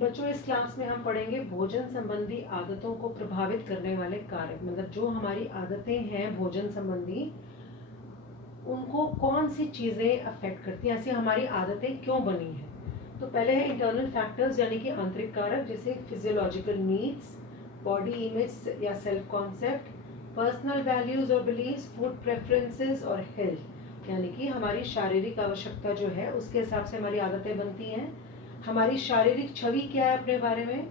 बच्चों, इस क्लास में हम पढ़ेंगे भोजन संबंधी आदतों को प्रभावित करने वाले कारक, मतलब जो हमारी आदतें हैं भोजन संबंधी, उनको कौन सी चीज़ें अफेक्ट करती हैं, ऐसी हमारी आदतें क्यों बनी हैं। तो पहले है इंटरनल फैक्टर्स यानी कि आंतरिक कारक, जैसे फिजियोलॉजिकल नीड्स, बॉडी इमेज या सेल्फ कॉन्सेप्ट, पर्सनल वैल्यूज और बिलीव्स, फूड प्रेफरेंसेस और हेल्थ, यानी कि हमारी शारीरिक आवश्यकता जो है उसके हिसाब से हमारी आदतें बनती हैं। हमारी शारीरिक छवि क्या है अपने बारे में,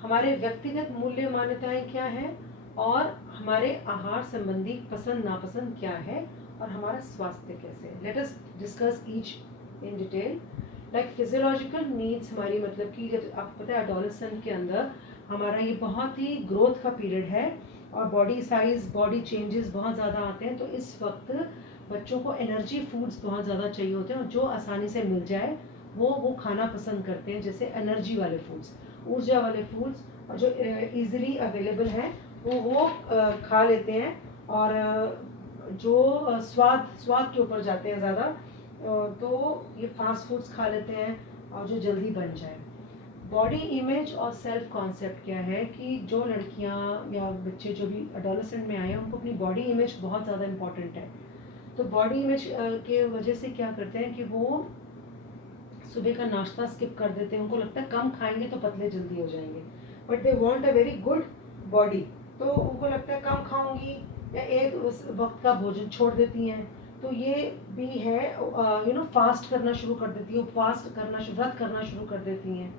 हमारे व्यक्तिगत मूल्य मान्यताएं क्या हैं, और हमारे आहार संबंधी पसंद नापसंद क्या है, और हमारा स्वास्थ्य कैसे है। Let us discuss each in detail. Like physiological needs हमारी, मतलब कि जब आपको पता है एडोलेसेंट के अंदर हमारा ये बहुत ही ग्रोथ का पीरियड है और बॉडी साइज बॉडी चेंजेस बहुत ज़्यादा आते हैं, तो इस वक्त बच्चों को एनर्जी फूड्स बहुत ज़्यादा चाहिए होते हैं और जो आसानी से मिल जाए वो खाना पसंद करते हैं, जैसे एनर्जी वाले फूड्स, ऊर्जा वाले फूड्स, और जो इजीली अवेलेबल हैं वो खा लेते हैं। और जो स्वाद स्वाद के ऊपर जाते हैं ज़्यादा, तो ये फास्ट फूड्स खा लेते हैं और जो जल्दी बन जाए। बॉडी इमेज और सेल्फ कॉन्सेप्ट क्या है कि जो लड़कियां या बच्चे जो भी एडोलेसेंट में आए हैं उनको अपनी बॉडी इमेज बहुत ज़्यादा इम्पॉर्टेंट है। तो बॉडी इमेज के वजह से क्या करते हैं कि वो सुबह का नाश्ता स्किप कर देते हैं, उनको लगता है कम खाएंगे तो पतले जल्दी हो जाएंगे, but they want a very good body, तो उनको लगता है कम खाऊंगी या एक उस वक्त का भोजन छोड़ देती हैं। तो ये भी है, फास्ट करना शुरू कर देती है, उपवास करना व्रत करना शुरू कर देती हैं।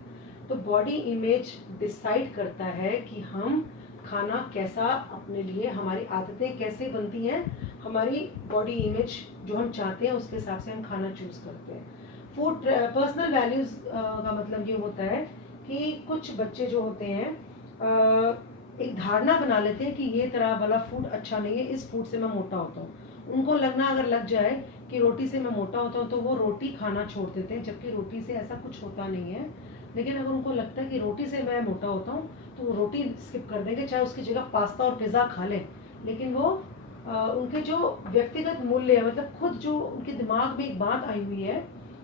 तो बॉडी इमेज डिसाइड करता है कि हम खाना कैसा अपने लिए, हमारी आदतें कैसे बनती हैं, हमारी बॉडी इमेज जो हम चाहते हैं उसके हिसाब से हम खाना चूज करते हैं। फूड पर्सनल वैल्यूज का मतलब ये होता है कि कुछ बच्चे जो होते हैं एक धारणा बना लेते हैं कि ये तरह वाला फूड अच्छा नहीं है, इस फूड से मैं मोटा होता हूँ। उनको लगना अगर लग जाए कि रोटी से मैं मोटा होता हूँ तो वो रोटी खाना छोड़ देते हैं, जबकि रोटी से ऐसा कुछ होता नहीं है। लेकिन अगर उनको लगता है कि रोटी से मैं मोटा होता हूँ तो वो रोटी स्किप कर देंगे, चाहे उसकी जगह पास्ता और पिज़्ज़ा खा लें। लेकिन वो उनके जो व्यक्तिगत मूल्य है, मतलब खुद जो उनके दिमाग में एक बात आई हुई है,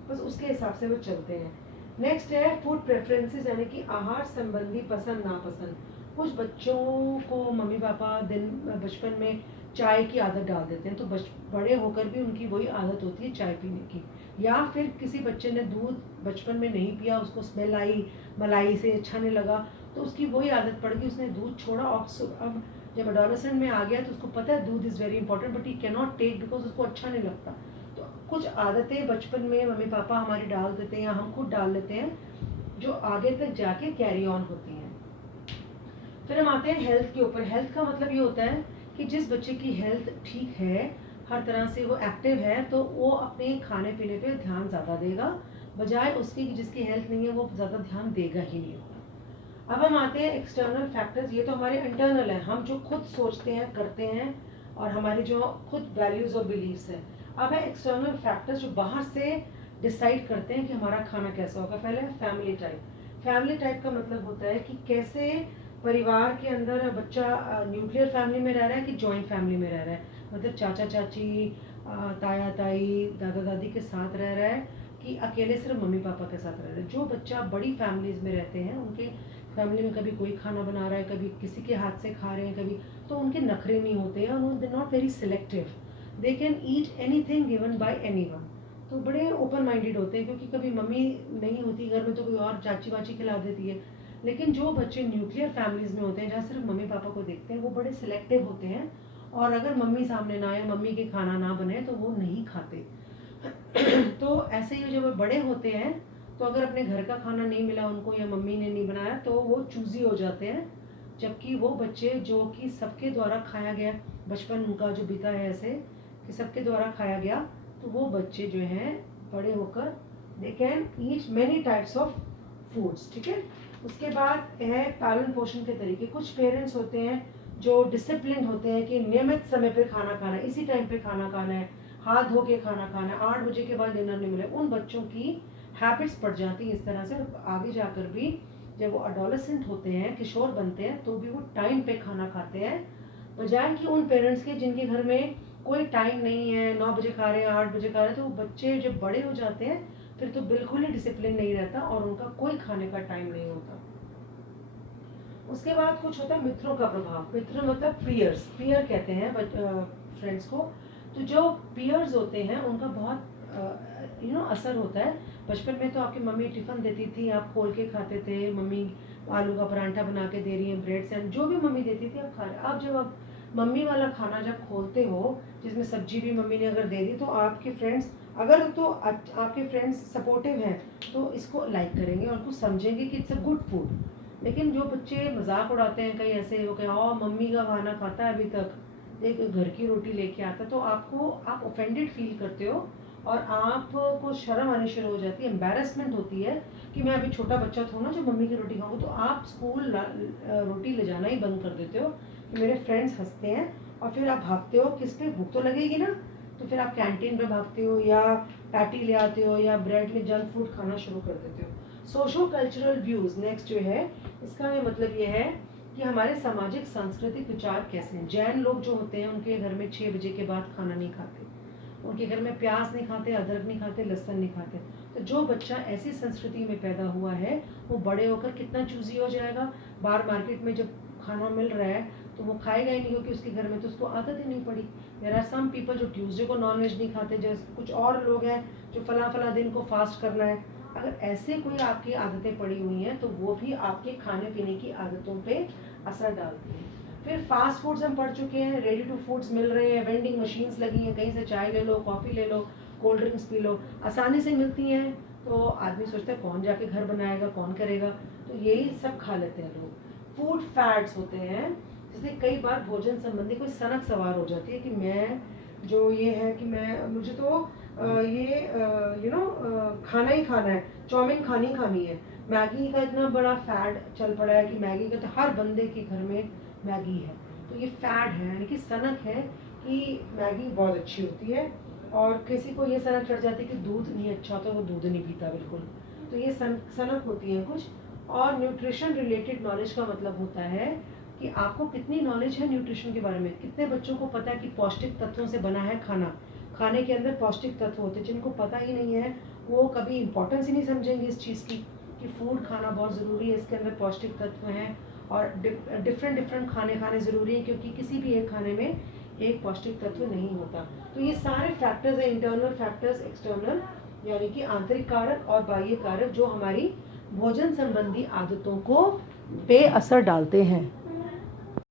बस उसके हिसाब से वो चलते हैं। नेक्स्ट है फूड प्रेफरेंसेस, यानी कि आहार संबंधी पसंद नापसंद। कुछ बच्चों को मम्मी पापा बचपन में चाय की आदत डाल देते हैं, तो बड़े होकर भी उनकी वही आदत होती है चाय पीने की। या फिर किसी बच्चे ने दूध बचपन में नहीं पिया, उसको स्मेल आई मलाई से, अच्छा नहीं लगा, तो उसकी वही आदत पड़ गई, उसने दूध छोड़ा। और अब जब एडोलेसेंट में आ गया तो उसको पता है दूध is very important, but he can not take because उसको अच्छा नहीं लगता। तो कुछ आदतें बचपन में मम्मी पापा हमारी डाल देते हैं या हम खुद डाल लेते हैं, जो आगे तक जाके कैरी ऑन होती हैं। फिर हम आते हैं हेल्थ के ऊपर। हेल्थ का मतलब ये होता है कि जिस बच्चे की हेल्थ ठीक है, हर तरह से वो एक्टिव है, तो वो अपने खाने पीने पे ध्यान ज़्यादा देगा, बजाय उसकी जिसकी हेल्थ नहीं है वो ज़्यादा ध्यान देगा ही नहीं होगा। अब हम आते हैं एक्सटर्नल फैक्टर्स। ये तो हमारे इंटरनल है, हम जो खुद सोचते हैं करते हैं और हमारी जो खुद वैल्यूज़ और बिलीव्स हैं। अब है एक्सटर्नल फैक्टर्स जो बाहर से डिसाइड करते हैं कि हमारा खाना कैसा होगा। पहले फैमिली टाइप। फैमिली टाइप का मतलब होता है कि कैसे परिवार के अंदर बच्चा न्यूक्लियर फैमिली में रह रहा है कि जॉइंट फैमिली में रह रहा है, मतलब चाचा चाची ताया ताई दादा दादी के साथ रह रहा है कि अकेले सिर्फ मम्मी पापा के साथ रह रहा है। जो बच्चा बड़ी फैमिलीज में रहते हैं, उनके फैमिली में कभी कोई खाना बना रहा है, कभी किसी के हाथ से खा रहे हैं, कभी, तो उनके नखरे नहीं होते हैं, they not very selective, they can eat anything given by anyone. तो बड़े ओपन माइंडेड होते हैं, क्योंकि कभी मम्मी नहीं होती घर में तो कोई और चाची वाची खिला देती है। लेकिन जो बच्चे न्यूक्लियर फैमिलीज में होते हैं जहाँ सिर्फ मम्मी पापा को देखते हैं, वो बड़े सिलेक्टिव होते हैं, और अगर मम्मी सामने ना आए, मम्मी के खाना ना बने, तो वो नहीं खाते। तो ऐसे ही जब बड़े होते हैं तो अगर अपने घर का खाना नहीं मिला उनको या मम्मी ने नहीं बनाया तो वो चूजी हो जाते हैं। जबकि वो बच्चे जो कि सबके द्वारा खाया गया, बचपन उनका जो बीता है ऐसे कि सबके द्वारा खाया गया, तो वो बच्चे जो हैं बड़े होकर they can eat many types of foods. ठीक है। उसके बाद है पालन पोषण के तरीके। कुछ पेरेंट्स होते हैं जो डिसिप्लिन होते हैं कि नियमित समय पे खाना खाना है, इसी टाइम पे खाना खाना है, हाथ धो के खाना खाना है, 8 बजे के बाद डिनर नहीं मिले। उन बच्चों की हैबिट्स पड़ जाती हैं इस तरह से, आगे जाकर भी जब वो अडोलेसेंट होते हैं, किशोर बनते हैं, तो भी वो टाइम पे खाना खाते हैं, बजाय कि उन पेरेंट्स के जिनके घर में कोई टाइम नहीं है, 9 बजे खा रहे हैं, 8 बजे खा रहे हैं। तो वो बच्चे जब बड़े हो जाते हैं फिर तो बिल्कुल ही डिसिप्लिन नहीं रहता और उनका कोई खाने का टाइम नहीं होता। उसके बाद कुछ होता है मित्रों का प्रभाव। मित्र मतलब पीयर्स, पीयर कहते हैं फ्रेंड्स को। तो जो पीयर्स होते हैं उनका बहुत असर होता है। बचपन में तो आपकी मम्मी टिफ़िन देती थी, आप खोल के खाते थे, मम्मी आलू का परांठा बना के दे रही है, ब्रेड सैंड, जो भी मम्मी देती थी आप खा रहे। अब जब आप मम्मी वाला खाना जब खोलते हो, जिसमें सब्जी भी मम्मी ने अगर दे दी, तो आपके फ्रेंड्स अगर तो आपके फ्रेंड्स सपोर्टिव हैं तो इसको लाइक करेंगे और कुछ समझेंगे कि इट्स अ गुड फूड। लेकिन जो बच्चे मजाक उड़ाते हैं कहीं ऐसे, वो कहें मम्मी का खाना खाता है अभी तक, एक घर की रोटी लेके आता, तो आप ऑफेंडेड फील करते हो और आपको शर्म आनी शुरू हो जाती है, एम्बैरेसमेंट होती है कि मैं अभी छोटा बच्चा था ना जो मम्मी की रोटी खाऊंगा। तो आप स्कूल रोटी ले जाना ही बंद कर देते हो कि मेरे फ्रेंड्स हंसते हैं, और फिर आप भागते हो, किस पे, भूख तो लगेगी ना, तो फिर आप कैंटीन पे भागते हो या पैटी ले आते हो या ब्रेड में जंक फूड खाना शुरू कर देते हो। सोशो कल्चरल व्यूज नेक्स्ट जो है, इसका मतलब ये है कि हमारे सामाजिक सांस्कृतिक विचार कैसे हैं। जैन लोग जो होते हैं उनके घर में 6 बजे के बाद खाना नहीं खाते, उनके घर में प्याज नहीं खाते, अदरक नहीं खाते, लहसुन नहीं खाते। तो जो बच्चा ऐसी संस्कृति में पैदा हुआ है वो बड़े होकर कितना चूजी हो जाएगा। बाहर मार्केट में जब खाना मिल रहा है तो वो खाएगा ही नहीं, क्योंकि उसके घर में तो उसको आदत ही नहीं पड़ी। देयर आर सम पीपल जो ट्यूसडे को नॉनवेज नहीं खाते, जैसे कुछ और लोग हैं जो फला दिन को फास्ट करना है। अगर ऐसे कोई आपकी आदतें पड़ी हुई हैं तो वो भी आपके खाने पीने की आदतों पे असर डालती है। फिर फास्ट फूड्स हम पढ़ चुके हैं, रेडी टू फूड्स मिल रहे हैं, वेंडिंग मशीन्स लगी हैं, कहीं से चाय ले लो, कॉफ़ी ले लो, कोल्ड ड्रिंक्स पी लो, आसानी से मिलती हैं। तो आदमी सोचता है कौन जाके घर बनाएगा, कौन करेगा, तो यही सब खा लेते हैं लोग। फूड फैट्स होते हैं, जैसे कई बार भोजन संबंधी कोई सनक सवार हो जाती है कि मैं जो ये है कि मुझे तो खाना ही खाना है, चाउमीन खानी है। मैगी का इतना बड़ा फैड चल पड़ा है कि मैगी का तो हर बंदे के घर में मैगी है। तो ये फैड है, यानी कि सनक है कि मैगी बहुत अच्छी होती है, और किसी को ये सनक चढ़ जाती है कि दूध नहीं अच्छा होता, वो दूध नहीं पीता बिल्कुल। तो ये सनक होती है कुछ। और न्यूट्रिशन रिलेटेड नॉलेज का मतलब होता है कि आपको कितनी नॉलेज है न्यूट्रिशन के बारे में। कितने बच्चों को पता है कि पौष्टिक तत्वों से बना है खाना, खाने के अंदर पौष्टिक तत्व होते हैं। जिनको पता ही नहीं है वो कभी इंपॉर्टेंस ही नहीं समझेंगे इस चीज़ की कि फूड खाना बहुत ज़रूरी है, इसके अंदर पौष्टिक तत्व हैं, और डिफरेंट खाने ज़रूरी हैं, क्योंकि किसी भी एक खाने में एक पौष्टिक तत्व नहीं होता। तो ये सारे फैक्टर्स हैं, इंटरनल फैक्टर्स, एक्सटर्नल यानी कि आंतरिक कारक और बाह्य कारक, जो हमारी भोजन संबंधी आदतों को पे असर डालते हैं।